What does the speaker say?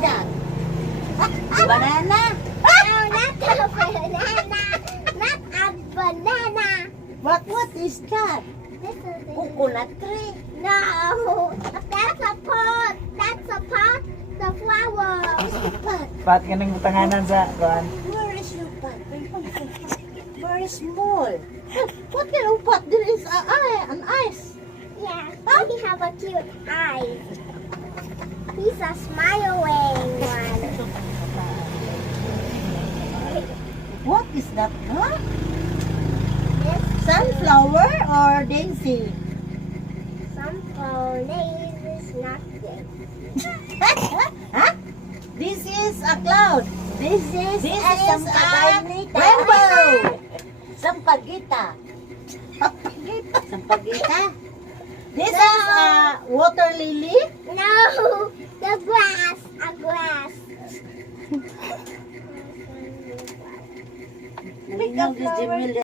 that? Banana? No, not a banana. Not a banana. What is that? This is Coconut tree. No, that's a pot. That's a pot. The flower. Pot. Pat ka nang utanganan sa kuan. Where is your pot? Very small. What kind of pot? There is an ice. Yeah, he have a cute eye. He's a smiling one. What is that? Huh? This Sunflower or daisy? sunflower name is not good. Huh? This is a cloud. This is a sampaguita. rainbow. Sampaguita. Sampaguita. This is a water lily. No, the grass. A grass. Malinaw, Jamil.